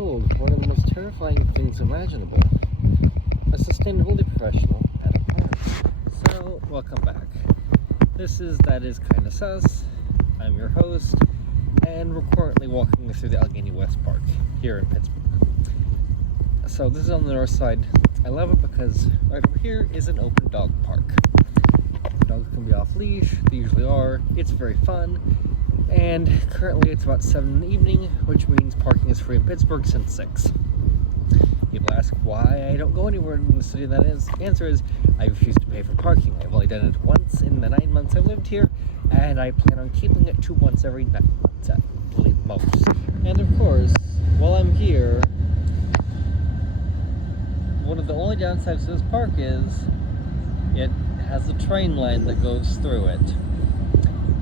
behold, one of the most terrifying things imaginable. A sustainability professional at a park. So, welcome back. This is That Is Kinda Sus. I'm your host, and we're currently walking through the Allegheny West Park here in Pittsburgh. So this is on the north side. I love it because right over here is an open dog park. Dogs can be off leash, they usually are. It's very fun. And currently it's about 7 in the evening, which means parking is free in Pittsburgh since 6. People ask why I don't go anywhere in the city. Answer is I refuse to pay for parking. I've only done it once in the 9 months I've lived here, and I plan on keeping it to once every 9 months at most. And of course, while I'm here, one of the only downsides to this park is it has a train line that goes through it.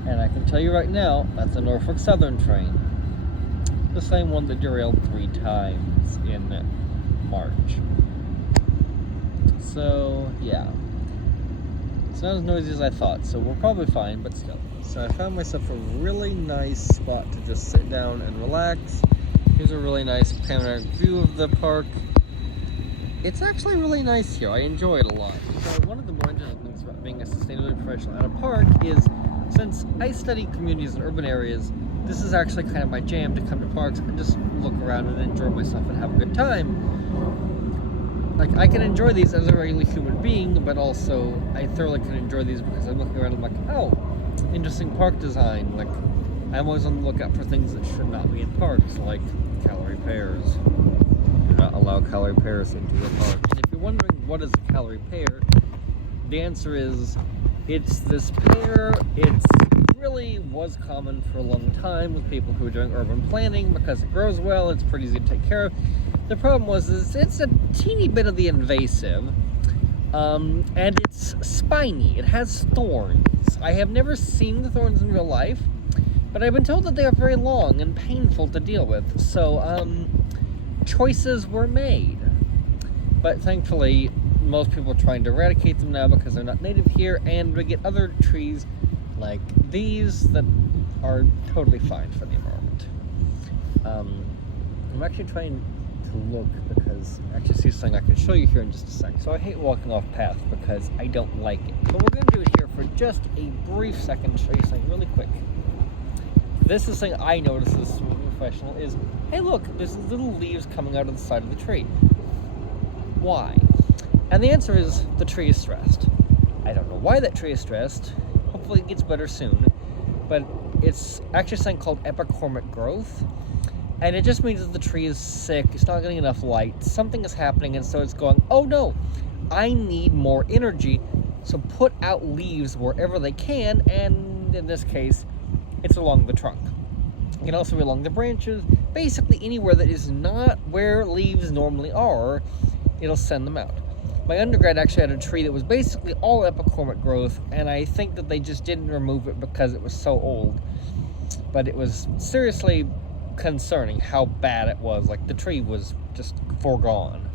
And I can tell you right now, that's a Norfolk Southern train. The same one that derailed 3 times in March. So, yeah. It's not as noisy as I thought, so we're probably fine, but still. So I found myself a really nice spot to just sit down and relax. Here's a really nice panoramic view of the park. It's actually really nice here. I enjoy it a lot. So one of the more interesting things about being a sustainability professional at a park is, since I study communities and urban areas, this is actually kind of my jam to come to parks and just look around and enjoy myself and have a good time. Like, I can enjoy these as a regular human being, but also I thoroughly can enjoy these because I'm looking around and I'm like, oh, interesting park design. Like, I'm always on the lookout for things that should not be in parks, like calorie pears. Do not allow calorie pears into your park. And if you're wondering what is a calorie pear, the answer is it's this pear. It's really was common for a long time with people who were doing urban planning because it grows well, it's pretty easy to take care of. The problem is it's a teeny bit of the invasive, and it's spiny. It has thorns. I have never seen the thorns in real life, but I've been told that they are very long and painful to deal with. So, choices were made. But thankfully, most people are trying to eradicate them now because they're not native here, and we get other trees like these that are totally fine for the environment. I'm actually trying to look because I actually see something I can show you here in just a sec. So I hate walking off path because I don't like it. But we're going to do it here for just a brief second to show you something really quick. This is something I noticed as a professional is, hey look, there's little leaves coming out of the side of the tree. Why? And the answer is the tree is stressed. I don't know why that tree is stressed. Hopefully it gets better soon. But it's actually something called epicormic growth. And it just means that the tree is sick, it's not getting enough light, something is happening, and so it's going, oh no, I need more energy, so put out leaves wherever they can, and in this case, it's along the trunk. It can also be along the branches, basically anywhere that is not where leaves normally are, it'll send them out. My undergrad actually had a tree that was basically all epicormic growth, and I think that they just didn't remove it because it was so old. But it was seriously concerning how bad it was. Like, the tree was just foregone.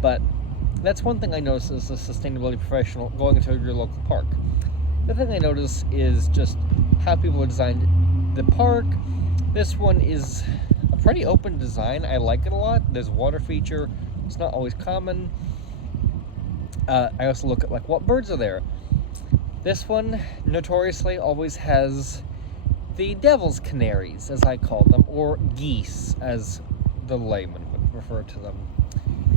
But that's one thing I noticed as a sustainability professional going into your local park. The thing I notice is just how people have designed the park. This one is a pretty open design. I like it a lot. There's a water feature. It's not always common. I also look at, like, what birds are there. This one notoriously always has the devil's canaries, as I call them, or geese, as the layman would refer to them.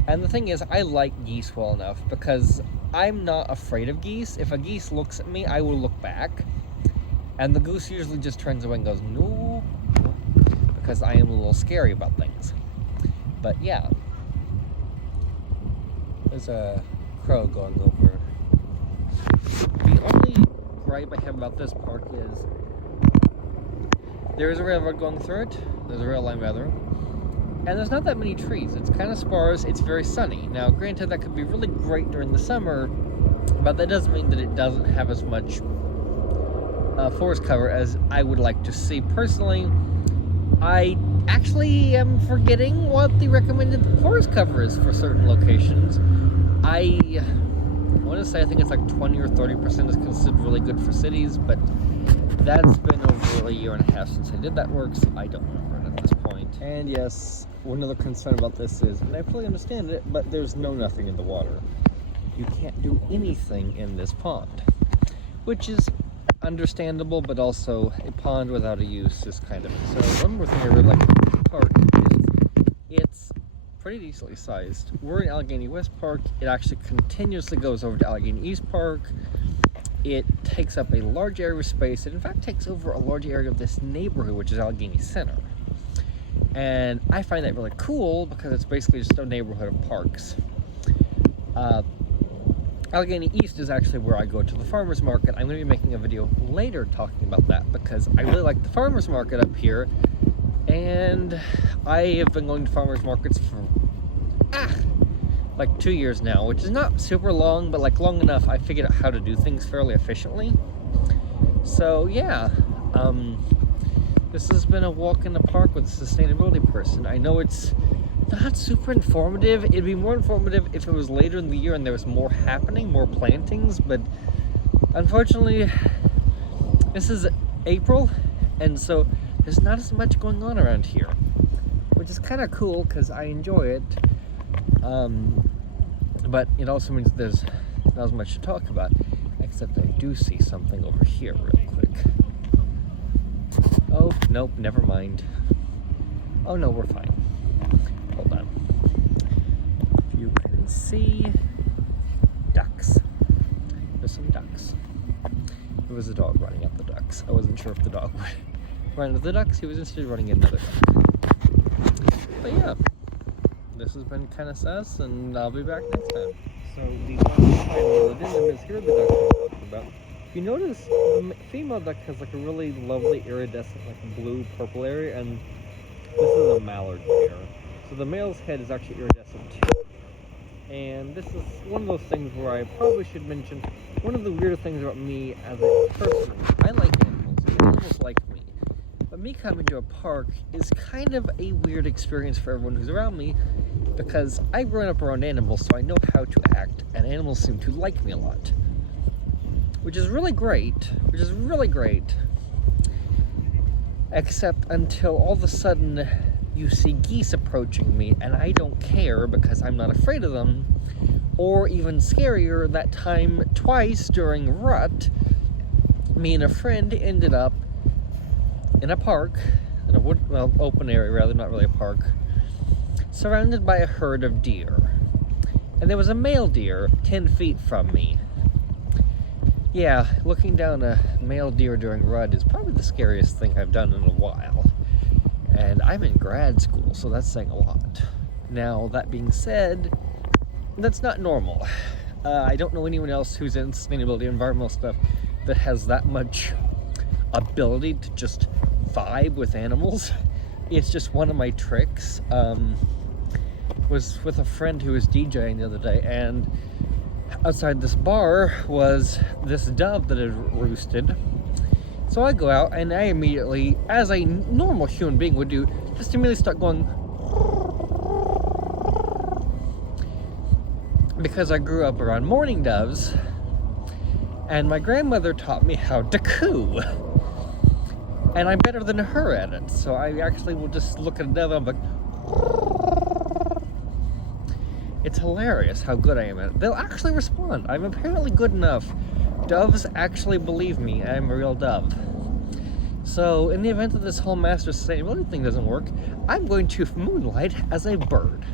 And the thing is, I like geese well enough because I'm not afraid of geese. If a geese looks at me, I will look back. And the goose usually just turns away and goes, no, because I am a little scary about things. But yeah. There's a crow going over. The only gripe I have about this park is there is a railroad going through it. There's a rail line, rather. And there's not that many trees. It's kind of sparse. It's very sunny. Now, granted, that could be really great during the summer, but that doesn't mean that it doesn't have as much forest cover as I would like to see. Personally, I actually am forgetting what the recommended forest cover is for certain locations. I want to say I think it's like 20 or 30% is considered really good for cities, but that's been over a year and a half since I did that work, so I don't remember it at this point. And yes, one other concern about this is, and I fully understand it, but there's nothing in the water. You can't do anything in this pond, which is understandable, but also a pond without a use is kind of it. So one more thing I really like about the park is it's pretty decently sized. We're in Allegheny West Park. It actually continuously goes over to Allegheny East Park. It takes up a large area of space. It in fact takes over a large area of this neighborhood, which is Allegheny Center. And I find that really cool because it's basically just a neighborhood of parks. Allegheny East is actually where I go to the farmer's market. I'm going to be making a video later talking about that because I really like the farmer's market up here. And I have been going to farmer's markets for like 2 years now, which is not super long, but like long enough I figured out how to do things fairly efficiently. So yeah, this has been a walk in the park with a sustainability person. I know it's not super informative. It'd be more informative if it was later in the year and there was more happening, more plantings, but unfortunately this is April and so there's not as much going on around here, which is kind of cool because I enjoy it, but it also means there's not as much to talk about, except I do see something over here real quick. Oh, nope, never mind. Oh no, we're fine. Hold on. You can see ducks. There's some ducks. There was a dog running at the ducks. I wasn't sure if the dog would run at the ducks. He was instead running at another duck. But yeah, this has been kind of sus, and I'll be back next time. So the ducks I really didn't miss here the ducks I'm talking about. If you notice, the female duck has like a really lovely iridescent, like blue purple area, and this is a mallard pair. So the male's head is actually iridescent too. And this is one of those things where I probably should mention one of the weirder things about me as a person. I like animals. Animals like me. But me coming to a park is kind of a weird experience for everyone who's around me because I've grown up around animals, so I know how to act, and animals seem to like me a lot. Which is really great. Except until all of a sudden you see geese approaching me, and I don't care because I'm not afraid of them. Or even scarier, that time twice during rut, me and a friend ended up in a park, in a open area rather, not really a park, surrounded by a herd of deer. And there was a male deer 10 feet from me. Yeah, looking down a male deer during rut is probably the scariest thing I've done in a while. And I'm in grad school, so that's saying a lot. Now, that being said, that's not normal. I don't know anyone else who's in sustainability environmental stuff that has that much ability to just vibe with animals. It's just one of my tricks. Was with a friend who was DJing the other day, and outside this bar was this dove that had roosted. So I go out and I immediately, as a normal human being would do, just immediately start going, because I grew up around mourning doves and my grandmother taught me how to coo, and I'm better than her at it. So I actually will just look at a dove and I'm like, it's hilarious how good I am at it. They'll actually respond. I'm apparently good enough. Doves actually believe me. I'm a real dove. So in the event that this whole master sustainability thing doesn't work, I'm going to moonlight as a bird.